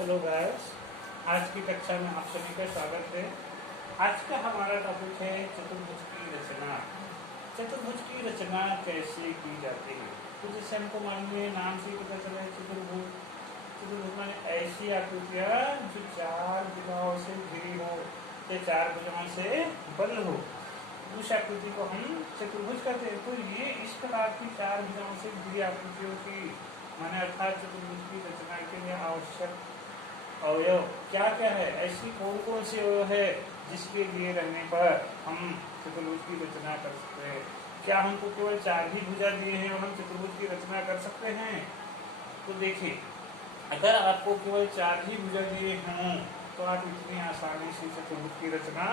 Hello guys, आज की कक्षा में आप सभी का स्वागत है। आज का हमारा टॉपिक है चतुर्भुज की रचना। चतुर्भुज की रचना कैसे की जाती है? तो जैसे हमको मालूम है, नाम से पता चला है चतुर्भुज। चतुर्भुज माने ऐसी आकृतियाँ जो चार भुजाओं से घिरी हो या चार भुजाओं से बंद हो, उस आकृति को हम चतुर्भुज कहते हैं। तो ये इस प्रकार की चार भुजाओं से घिरी आकृतियों की माने अर्थात चतुर्भुज की रचना के लिए आवश्यक अवयव क्या क्या है? ऐसी कौन कौन सी अवयव है जिसके लिए रहने पर हम चतुर्भुज की रचना कर सकते हैं? क्या हमको केवल चार ही भुजा दिए हैं और हम चतुर्भुज की रचना कर सकते हैं? तो देखिए, अगर आपको केवल चार ही भुजा दिए हों तो आप इतनी आसानी से चतुर्भुज की रचना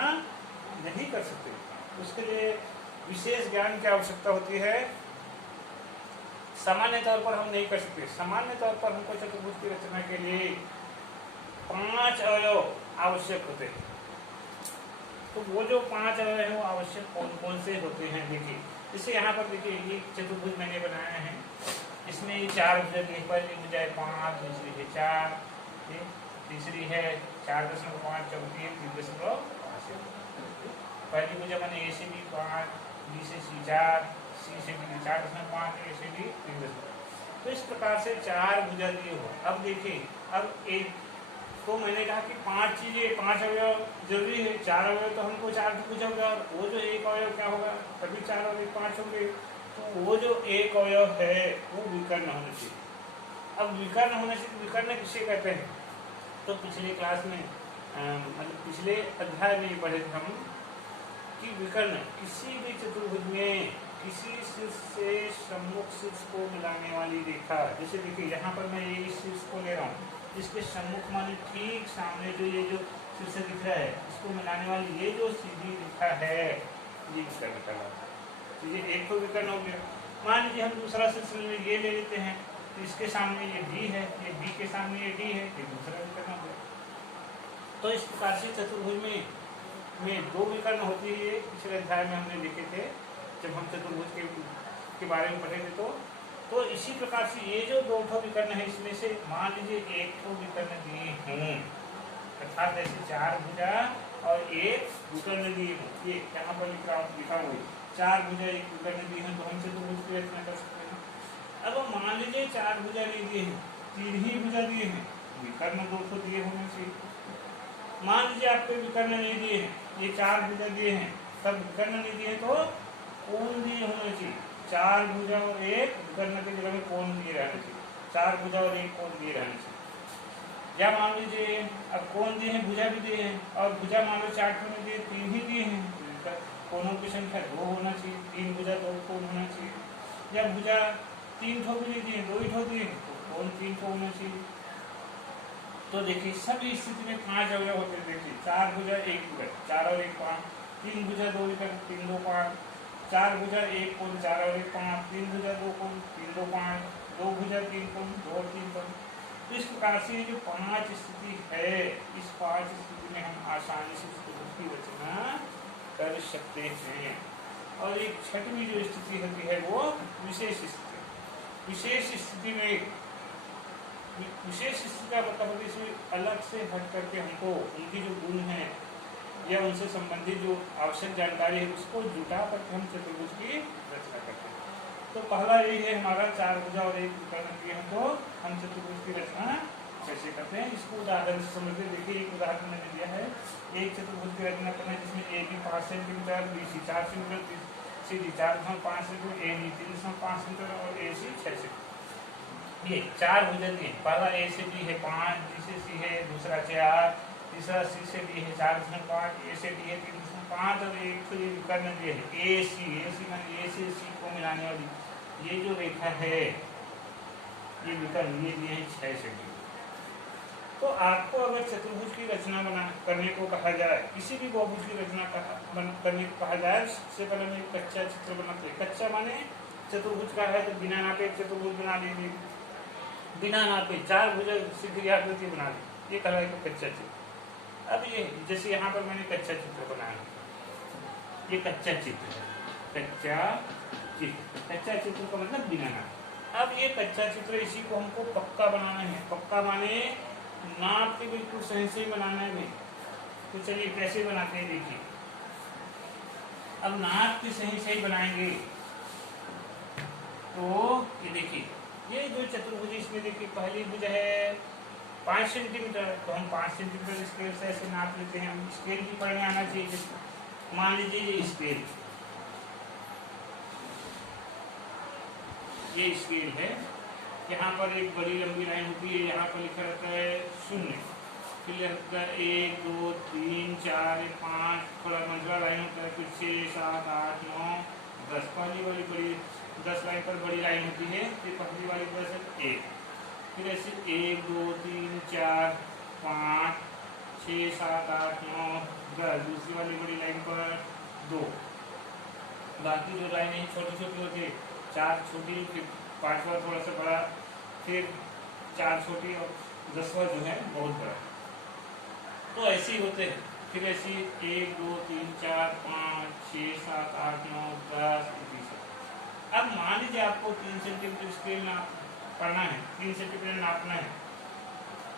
नहीं कर सकते। उसके लिए विशेष ज्ञान की आवश्यकता होती है। सामान्य तौर पर हम नहीं कर सकते। सामान्य तौर पर हमको चतुर्भुज की रचना के लिए 5 अवयव आवश्यक होते हैं। तो वो जो 5 अवयव है वो आवश्यक कौन कौन से होते हैं? देखिए, जैसे यहाँ पर देखिए, ये चतुर्भुज मैंने बनाया है। इसमें ये चार भुजा की, पहली भुजा है 5, दूसरी है 4, तीसरी है 4.5, चौथी है 3.5। पहली भुजा मैंने ए से बी 5, बी से सी 4, सी से डी 4.5, ए से डी 3.5। तो इस प्रकार से चार भुजा दिए हो। अब देखिए, अब एक तो मैंने कहा कि 5 चीजें, 5 अवयव जरूरी है। 4 अवयव तो हमको 4 भुजा होगा, और वो जो एक अवयव क्या होगा, तभी 4 और 1 5 होंगे। तो वो जो एक अवयव है वो विकर्ण होना चाहिए। अब विकर्ण होना चाहिए, विकर्ण किसे कहते हैं? तो पिछले क्लास में मतलब पिछले अध्याय में पढ़े थे हम कि विकर्ण किसी भी चतुर्भुज में किसी शीर्ष से सम्मुख शीर्ष को मिलाने वाली रेखा। जैसे देखिए, यहाँ पर मैं ये शीर्ष को ले रहा हूँ, इसके सम्मुख माने ठीक सामने जो ये जो शीर्ष दिख रहा है, इसको मिलाने वाली ये जो सीधी रेखा है, ये विकर्ण कहलाता है। तो ये एक तो विकर्ण हो गया। मान लीजिए हम दूसरा शीर्ष ये ले लेते हैं, तो इसके सामने ये डी है, ये डी के सामने ये डी है, ये दूसरा विकर्ण हो गया। तो इस प्रकार से चतुर्भुज में 2 विकर्ण होती है। पिछले अध्याय में हमने देखे थे जब हम चतुर्भुज के बारे में पढ़े थे। तो इसी प्रकार से ये जो 2 विकर्ण है, इसमें से मान लीजिए 1 विकर्ण दिए हों, अर्थात जैसे 4 भुजा और 1 विकर्ण दिए हों। ये यहाँ पर लिखा हुआ है 4 भुजा 1 विकर्ण दिए हैं, तो हम चतुर्भुज की रचना कर सकते हैं। अब मान लीजिए 4 भुजा नहीं दिए हैं, 3 ही भुजा दिए हैं, विकर्ण 2 दिए होने चाहिए। मान लीजिए आपको विकर्ण नहीं दिए हैं, ये 4 भुजा दिए हैं, तब विकर्ण नहीं दिए तो कोण दिए होना चाहिए। 4 भुजा और 1 विकर्ण के जगह में कोण दिए रहना चाहिए। 4 भुजा और 1 कोण दिए रहना चाहिए। या मान लीजिए अब कोण दिए हैं, भुजा भी दिए हैं, और भुजा मान लो 4 में दिए, 3 ही दिए हैं, कोणों की संख्या 2 होना चाहिए। 3 भुजा 2 कोण होना चाहिए। या भुजा 3 ठो भी नहीं दिए, 2 ही ठो दिए, तो कोण 3 ठो होना चाहिए। तो देखिए, सभी स्थिति में 5 अवयव होते हैं। देखिए, 4 भुजा 1 विकर्ण, 4 और 1 5, 3 भुजा 2 विकर्ण, 3 2 5, 4 भुजा 1 कोण, 4 और 1 5, 3 भुजा 2 कोण, 3 2 5, 2 भुजा 3 कोण, 2 और 3 कोण। तो इस प्रकार से जो 5 स्थिति है, इस 5 स्थिति में हम आसानी से चतुर्भुज की रचना कर सकते हैं। और एक छठवीं जो स्थिति होती है वो विशेष स्थिति। विशेष स्थिति में, विशेष स्थिति का मतलब इसमें अलग से हट करके हमको उनकी जो गुण है या उनसे संबंधित जो आवश्यक जानकारी है, उसको जुटा करके हम चतुर्भुज की रचना करते हैं। तो पहला यही है हमारा 4 भुजा और 1 विकर्ण दिए हैं, तो हम चतुर्भुज की रचना कैसे करते हैं, इसको उदाहरण से समझते। देखिए, एक उदाहरण मैंने दिया है, एक चतुर्भुज की रचना करना है जिसमें A B 5 centimetre, B C 4 centimetre, C D 4.5 centimetre, A D 3.5 centimetre और ए सी 6 सेंटीमीटर। ये 4 भुजा दिए। पहला ए से बी है 5, बी से सी है, दूसरा 4, तीसरा सी से डी है 4.5, ए से डी है 3.5, और एक तो ये विकर्ण दिए है ए सी माने ए से सी को मिलाने वाली ये जो रेखा है, ये विकर्ण ये दिए हैं 6 सेंटीमीटर। तो आपको अगर चतुर्भुज की रचना करने को कहा जाए, किसी भी बहुभुज की रचना करने को कहा जाए, सबसे पहले हम एक कच्चा चित्र बनाते हैं। कच्चा माने चतुर्भुज का है तो बिना नापे चतुर्भुज बना लीजिए, बिना नापे 4 भुजा से घिरी आकृति बना ली, ये कहलाएगा कच्चा चित्र। अब ये जैसे यहाँ पर मैंने कच्चा चित्र बनाया, ये कच्चा चित्र है, कच्चा चित्र का मतलब बिना नापे। अब ये कच्चा चित्र, इसी को हमको पक्का बनाना है। पक्का माने नाप के बिल्कुल सही सही बनाना है भाई। तो चलिए कैसे बनाते हैं देखिए। अब नाप के सही सही बनाएंगे तो ये देखिए, ये जो चतुर्भुज इसमें देखिए पहली भुजा है 5 सेंटीमीटर, तो हम 5 सेंटीमीटर स्केल से ऐसे नाप लेते हैं। हम स्केल भी पढ़ने आना चाहिए। मान लीजिए ये स्केल है, यहाँ पर एक बड़ी लंबी लाइन होती है, यहाँ पर लिखा रहता है 0, फिर लिखता है 1 2 3 4 5, थोड़ा मंझला लाइन होता है, फिर 6 7 8 9 10, पहली वाली बड़ी 10 लाइन पर बड़ी लाइन होती है, फिर पहली वाली बस 1, फिर ऐसे 1 2 3 4 5 6 7 8 9 10, दूसरी वाली बड़ी लाइन पर 2, बाकी जो लाइनें छोटी छोटी होती है, 4 छोटी, फिर 5वां थोड़ा सा बड़ा, फिर 4 छोटी और 10वां जो है बहुत बड़ा। तो ऐसे ही होते हैं। फिर ऐसी 1 2 3 4 5 6 7 8 9 10 20। अब मान लीजिए आपको 3 सेंटीमीटर स्केल करना है, 3 सेंटीमीटर नापना है,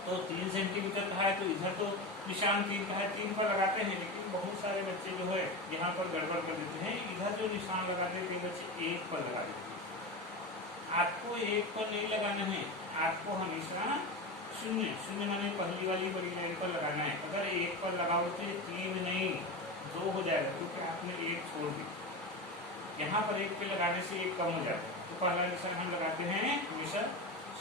तो 3 सेंटीमीटर का है तो इधर तो निशान 3 का है, 3 पर लगाते हैं, लेकिन बहुत सारे बच्चे जो है यहाँ पर गड़बड़ कर देते हैं, इधर जो निशान लगाते हैं बच्चे 1 पर लगा देते हैं। आपको 1 पर नहीं लगाना है, आपको हमेशा 0 माने पहली वाली बड़ी लाइन पर लगाना है। अगर 1 पर लगाओ तो 3 नहीं 2 हो जाएगा, क्योंकि आपने 1 छोड़ दी। यहाँ पर 1 पे लगाने से 1 कम हो जाता है। तो पहला निशान हम लगाते हैं हमेशा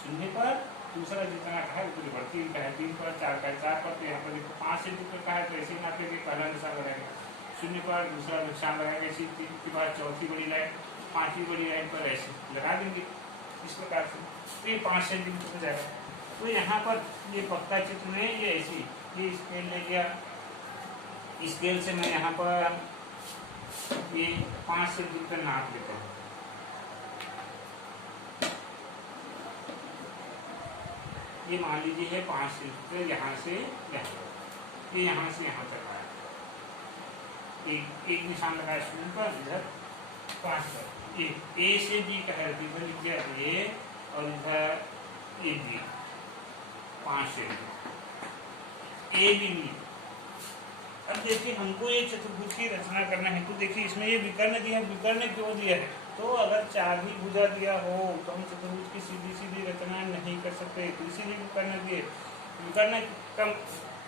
0 पर, दूसरा जितना का है उतनी पर, 3 का है 3 पर, 4 का है 4 पर, तो यहाँ पर देखो 5 सेंटीमीटर का है तो ऐसे ही नापेंगे, पहला निशान लगाएंगे 0 पर, दूसरा निशान लगाएंगे इसी 3 के बाद चौथी बड़ी लाइन, 5वीं बड़ी लाइन पर ऐसे लगा देंगे इस प्रकार से, तो ये 5 सेंटीमीटर हो जाएगा। तो यहाँ पर ये पक्का चित्र में ये ऐसी ये स्केल ले गया, स्केल से मैं यहाँ पर ये 5 सेंटीमीटर नाप लेता हूँ। ये मान लीजिए है 5 सेंटीमीटर, यहाँ से यहाँ, ये यहाँ से यहाँ तक आया, एक निशान लगाया 0 पर, इधर 5 पर, ए से बी का है, इधर लिख दिया ए और इधर A B, 5 centimetre A B B. अब देखिए हमको ये चतुर्भुज की रचना करना है, तो देखिए इसमें ये विकर्ण दिया, विकर्ण क्यों दिया है? तो अगर 4 ही भुजा दिया हो तो हम चतुर्भुज की सीधी सीधी रचना नहीं कर सकते, तो इसीलिए विकर्ण दिए। विकर्ण कम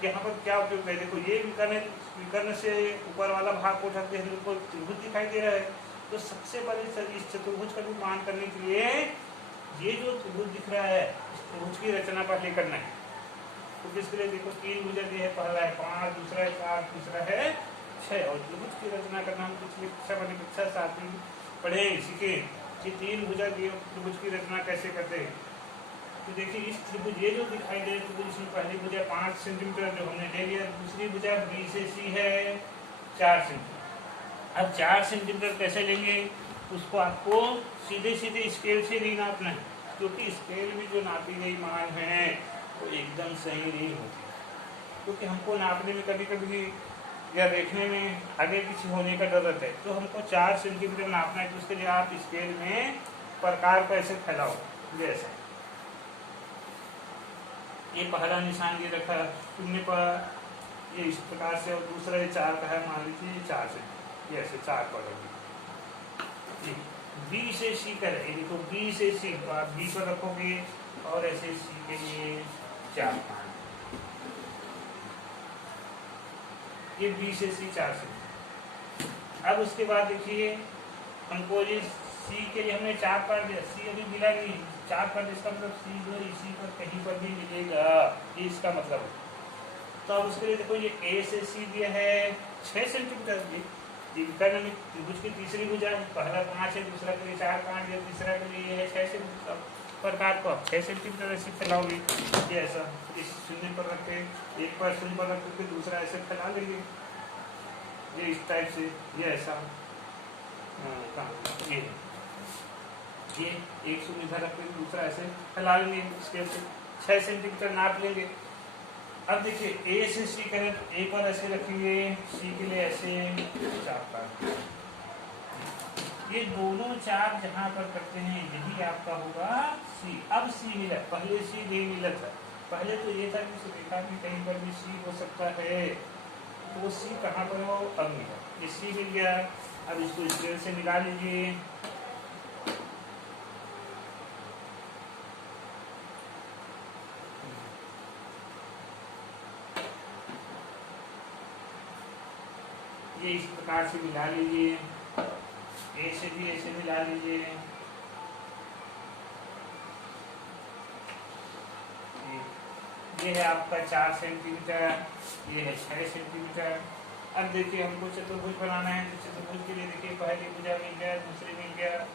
यहाँ पर क्या उपयोग है? देखो ये विकर्ण से ऊपर वाला भाग को ढक के हमको त्रिभुज दिखाई दे रहा है, तो सबसे पहले इस चतुर्भुज का निर्माण करने के लिए ये जो त्रिभुज दिख रहा है इस त्रिभुज की रचना पहले करना है। तो जिसके लिए देखो 3 भुजा दिए है, पहला है 5, दूसरा है 4, तीसरा है 6, और त्रिभुज की रचना करना हम पिछली कक्षा वाली कक्षा 7वीं पढ़े सीखे कि 3 भुजा दिए त्रिभुज की रचना कैसे करते हैं। तो देखिए इस त्रिभुज ये जो दिखाई दे रही है, इसमें पहली भुजा 5 सेंटीमीटर जो हमने ले लिया, दूसरी भुजा बी से सी है 4 सेंटीमीटर। अब 4 सेंटीमीटर कैसे लेंगे? उसको आपको सीधे सीधे स्केल से नहीं नापना है, क्योंकि स्केल में जो नापी गई मान है वो एकदम सही नहीं होती, क्योंकि हमको नापने में कभी कभी या देखने में आगे पीछे होने का डर रहता है। तो हमको 4 सेंटीमीटर नापना है, तो उसके लिए आप स्केल में प्रकार को ऐसे फैलाओ, जैसे ये पहला निशान ये रखा 0 पर, ये इस प्रकार से, और दूसरा ये 4 का है, मान लीजिए 4 से ये ऐसे 4 पर रखिए। बी से सी का है, देखो बी से सी, तो आप बी पर रखोगे और ऐसे सी के लिए 4 5, ये बी से सी 4 से। अब उसके बाद देखिए हमको ये सी के लिए हमने 4 पर दिया, सी अभी मिला नहीं, 4 पर, इसका मतलब सी जो है इसी पर कहीं पर भी मिलेगा, ये इसका मतलब है। तो अब उसके लिए देखो ये ए से सी दिया है 6 सेंटीमीटर, विकर्ण में त्रिभुज की तीसरी भुजा, पहला 5 है, दूसरा के लिए 4 5 दिया, तीसरा के लिए है 6 सेंटीमीटर। प्रकार को 6 सेंटीमीटर ऐसे फैलाओगे, ये ऐसा इस 0 पर रख के, एक पर 0 पर रख के दूसरा ऐसे फैला लेंगे, ये इस टाइप से, ये ऐसा ये एक 0 इधर रख के दूसरा ऐसे फैला लेंगे, इसके 6 सेंटीमीटर नाप लेंगे। अब देखिए ए से सी करें, ए पर ऐसे रखेंगे, सी के लिए ऐसे 4 पर, ये दोनों 4 जहां पर करते हैं यही आपका होगा सी। अब सी मिला, पहले सी नहीं मिला था, पहले तो ये था कि इस रेखा में कहीं पर भी सी हो सकता है, तो वो सी कहाँ पर हो, अब मिला, ये सी मिल गया। अब इसको स्केल से मिला लीजिए। ये इस प्रकार से मिला लीजिए, ए से भी ऐसे मिला लीजिए। ये है आपका 4 सेंटीमीटर, ये है 6 सेंटीमीटर। अब देखिए हमको चतुर्भुज बनाना है, तो चतुर्भुज के लिए देखिए पहली भुजा मिल गया, दूसरी मिल गया,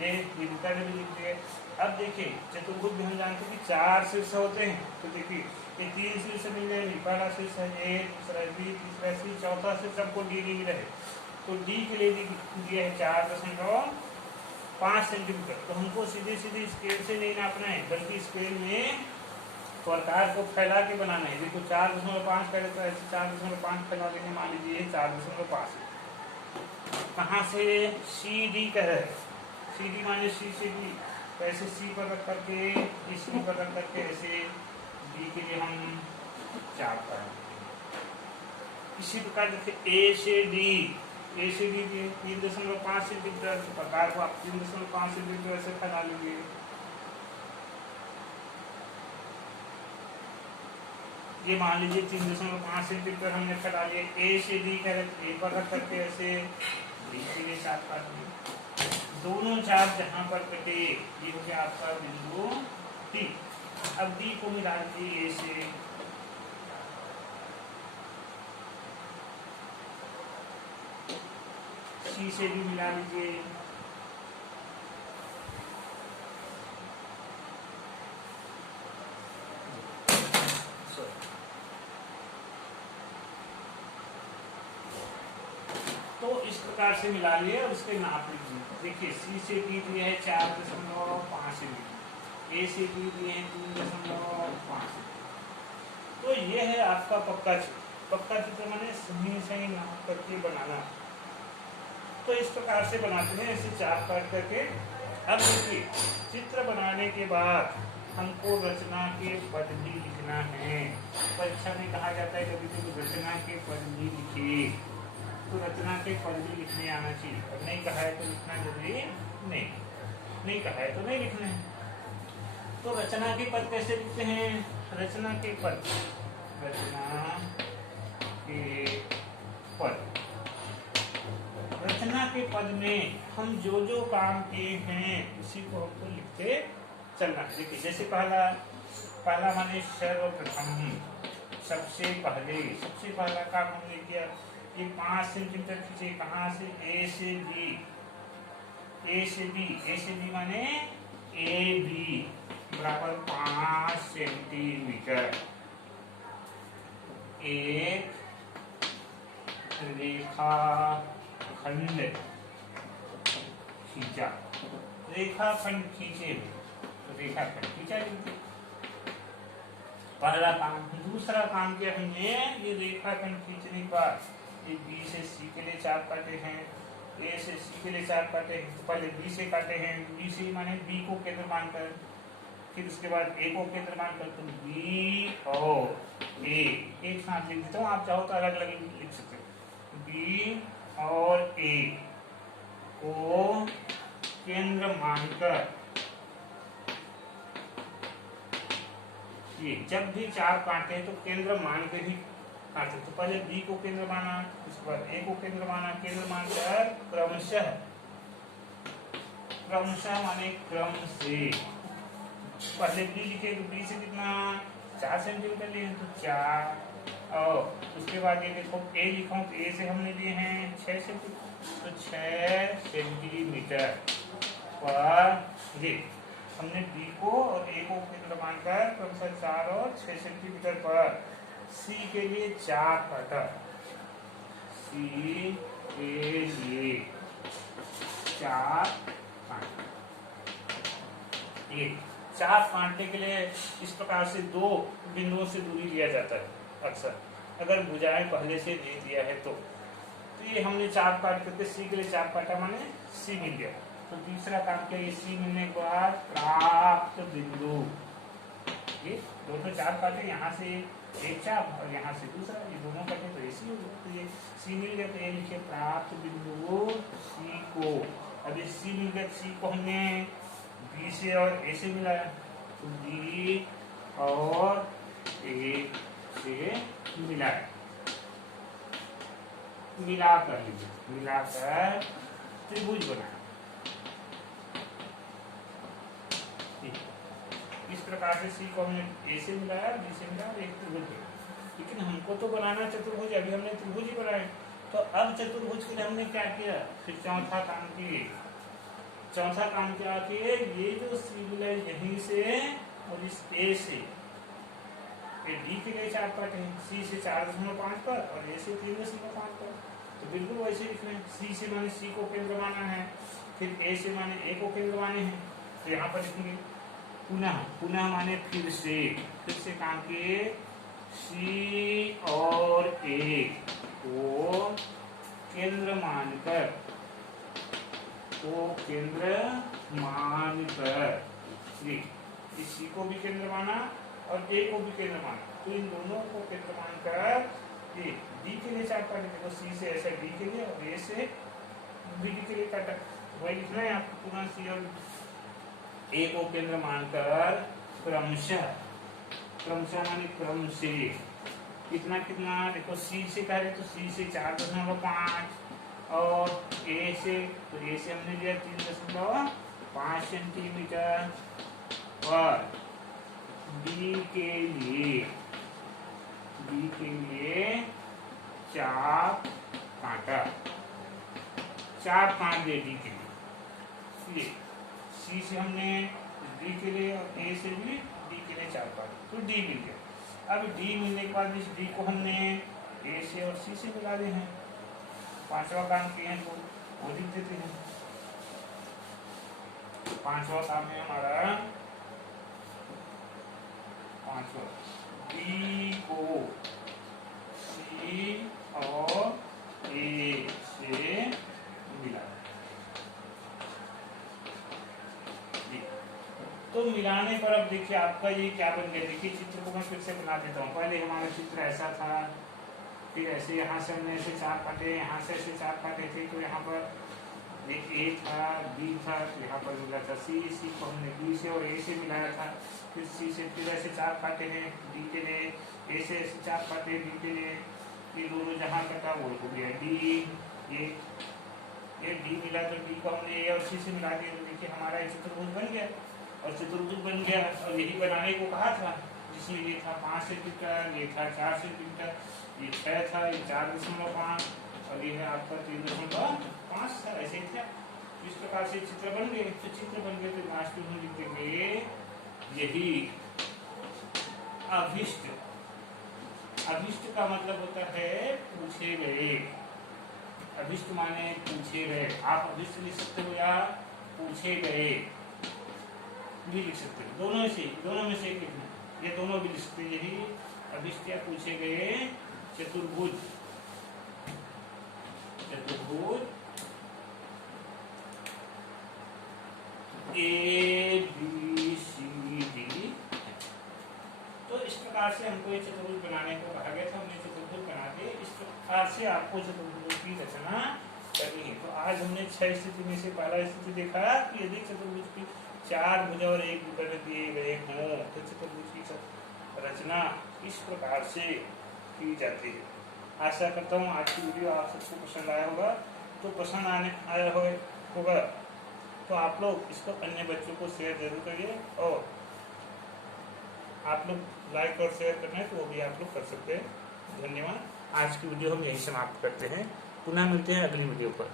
ये भुजा भी लिख दिए। अब देखिए चतुर्भुज भी हम जानते हैं कि 4 शीर्ष होते हैं, तो देखिए ये 3 शीर्ष मिल जाएंगे। पहला शीर्ष है ए, दूसरा बी, तीसरा सी, चौथा शीर्ष हमको डी मिल रहे, तो डी के लिए दिया है 4.5 सेंटीमीटर। तो हमको सीधे सीधे स्केल से नहीं नापना है, बल्कि स्केल में प्रकार को फैला के बनाना है। देखो 4.5 पहले तो ऐसे 4.5 फैला लेंगे, मान लीजिए 4.5 कहाँ से, सी डी कह रहे, सी डी माने सी से डी, तो ऐसे सी पर रख करके, इस सी पर रख करके ऐसे डी के लिए हम 4 पर। इसी प्रकार देखिए ए से डी, ए से डी 3.5 सेंटीमीटर, प्रकार को आप 3.5 सेंटीमीटर ऐसे फैला लेंगे। ये मान लीजिए 3.5 सेंटीमीटर हमने फैला लिया। ए से डी का ए पर रख करके ऐसे डी के लिए 4 काट दिए। दोनों 4 जहां पर कटे ये हो गया आपका बिंदु डी। अब डी को मिला दीजिए ए से, सी से भी मिला लीजिए, तो इस प्रकार से मिला लिए। और इसके नाप लीजिए, देखिए सी से डी दिए है 4.5 सेंटीमीटर, ए से डी दिए हैं 3.5। तो ये है आपका पक्का चित्र। पक्का चित्र माने सही सही नाप करके बनाना। तो इस प्रकार से बनाते हैं, ऐसे 4 काट करके। अब देखिए चित्र बनाने के बाद हमको रचना के पद भी लिखना है। परीक्षा में कहा जाता है कभी कभी रचना के पद भी लिखिए, तो रचना के पद भी लिखने आना चाहिए। और नहीं कहा है तो लिखना जरूरी नहीं, नहीं कहा है तो नहीं लिखना है। तो रचना के पद कैसे लिखते हैं, रचना के पद, रचना के पद, रचना के पद में हम जो जो काम किए हैं उसी को हमको लिखते चलना। देखिए जैसे पहला माने सर्वप्रथम, सबसे पहला काम हमने किया, ये 5 सेंटीमीटर खींचे, कहाँ से, ए से बी, ए से बी माने ए बी बराबर 5 सेंटीमीटर। एक रेखा खंड खींचा, रेखाखंड खींचे, रेखाखंड खींचा। पहला काम। दूसरा काम किया हमने, ये रेखाखंड खींचने के बाद ये बी से सी के लिए 4 काटे हैं, ए से सी के लिए 4 काटे हैं। तो पहले बी से काटे हैं, बी से माने बी को केंद्र मानकर, फिर उसके बाद ए को केंद्र मानकर, तो बी और ए एक साथ लिख देता हूँ, आप चाहो तो अलग अलग लिख सकते हो। बी और ए को केंद्र मानकर, ये जब भी 4 काटे तो केंद्र मान के ही काटे। तो पहले बी को केंद्र माना, उसके बाद ए को केंद्र माना, केंद्र मानकर क्रमशः माने क्रम से, पहले बी लिखे तो बी से कितना 4 सेंटीमीटर लिए तो 4, और उसके बाद ये देखो ए लिखा हूँ तो ए से हमने लिए हैं 6 सेंटीमीटर, तो 6 सेंटीमीटर पर ये हमने बी को और ए को केंद्र मानकर क्रमशः 4 और 6 सेंटीमीटर पर। सी के लिए 4 काटा, सी के लिए 4 काटा। ये 4 काटने के लिए इस प्रकार से 2 बिंदुओं से दूरी लिया जाता है अक्सर, अगर भुजाएं पहले से दे दिया है तो ये हमने 4 काट करके सी के लिए 4 काटा माने सी मिल गया। तो तीसरा काम किया, ये सी मिलने के बाद प्राप्त बिंदु ये दोनों चाप काटे, यहाँ से एक चाप और यहाँ से दूसरा, ये दोनों कटे तो ऐसे ही होगा। तो ये सी मिल गया, तो ये लिखे प्राप्त बिंदु सी को। अब ये सी मिल गया, सी को हमने बी से और ए से मिलाया, तो बी और ए से मिलाया, मिलाकर लीजिए, मिलाकर त्रिभुज बनाया। इस प्रकार से सी को हमने ए से मिलाया, बी से मिलाया, एक त्रिभुज बना। लेकिन हमको तो बनाना चतुर्भुज, अभी हमने त्रिभुज ही बनाए। तो अब चतुर्भुज के लिए हमने क्या किया, फिर चौथा काम किए। चौथा काम क्या किए, ये जो सी मिला यहीं से और इस ए से, ये डी के लिए चार काटे हैं, सी से 4.5 पर और ए से 3.5 पर। तो बिल्कुल वैसे लिख रहे हैं, सी से माने सी को केंद्र माना है, फिर ए से माने ए को केंद्र माने हैं। तो यहाँ पर लिखेंगे पुनः, पुनः माने फिर से काम किए, सी और ए को केंद्र मानकर, इस सी को भी केंद्र माना और ए को भी केंद्र माना। तो इन दोनों को केंद्र मानकर ये डी के लिए चार काटे, देखो सी से ऐसा डी के लिए और ए से बी डी के लिए काटा। वही लिखना है आपको, पुनः सी और ए को केंद्र मानकर क्रमशः, क्रमशः माने क्रम से कितना कितना, देखो सी से कह रहे तो सी से 4.5 और ए से, तो ए से हमने लिया 3.5 सेंटीमीटर और बी के लिए 4 काटा, 4 काट दे डी के लिए। सी से हमने डी के लिए और ए से भी डी के लिए 4 काटे, तो डी मिल गया। अब डी मिलने के बाद इस डी को हमने ए से और सी से मिला दे हैं। पांचवा काम किए हैं तो वो लिख देते हैं। पांचवा काम है हमारा, पांचवा डी को सी और ए से मिला। तो मिलाने पर अब देखिए आपका ये क्या बन गया। देखिए चित्र को मैं फिर से बना देता हूँ। पहले हमारा चित्र ऐसा था, फिर ऐसे यहाँ से हमने ऐसे 4 काटे, यहाँ से ऐसे 4 काटे थे, तो यहाँ पर एक ए था, बी था, तो यहाँ पर मिला था सी। सी को हमने बी से और ए से मिलाया था, फिर सी से फिर ऐसे 4 काटे हैं डी के लिए, ए से ऐसे 4 काटे डी के लिए, ये दोनों जहाँ कटा वो हो गया डी। ये डी मिला तो डी को हमने ए और सी से मिला दिया, तो देखिए हमारा चतुर्भुज बन गया। और चतुर्भुज बन गया और यही बनाने को कहा था, जिसमें ये था 5 सेंटीमीटर, ये था 4 सेंटीमीटर, ये 6 था, ये 4.5 और ये है आपका 3.5 था, ऐसे ही था। इस प्रकार से चित्र बन गए। तो चित्र बन गए तो लास्ट में हम लिख देंगे यही अभिष्ट। अभिष्ट का मतलब होता है पूछे गए। अभिष्ट माने पूछे गए। आप अभिष्ट लिख सकते हो या पूछे गए भी लिख सकते हो, दोनों में से एक लिखना, ये दोनों भी लिख सकते हैं। यही अभिष्ट या पूछे गए चतुर्भुज, ए बी सी डी। तो इस प्रकार से हमको ये चतुर्भुज बनाने को कहा गया था, हमने चतुर्भुज बना के इस प्रकार से आपको चतुर्भुज की रचना करनी है। तो आज हमने 6 स्थिति में से पहला स्थिति देखा कि यदि चतुर्भुज की 4 भुजा और 1 विकर्ण दिए गए हों तो चतुर्भुज की रचना इस प्रकार से की जाती है। आशा करता हूँ आज की वीडियो आप सबको पसंद आया होगा। तो पसंद आया होगा तो आप लोग इसको अन्य बच्चों को शेयर जरूर करिए, और आप लोग लाइक और शेयर करना है तो वो भी आप लोग कर सकते हैं। धन्यवाद। आज की वीडियो हम यही समाप्त करते हैं। पुनः मिलते हैं अगली वीडियो पर।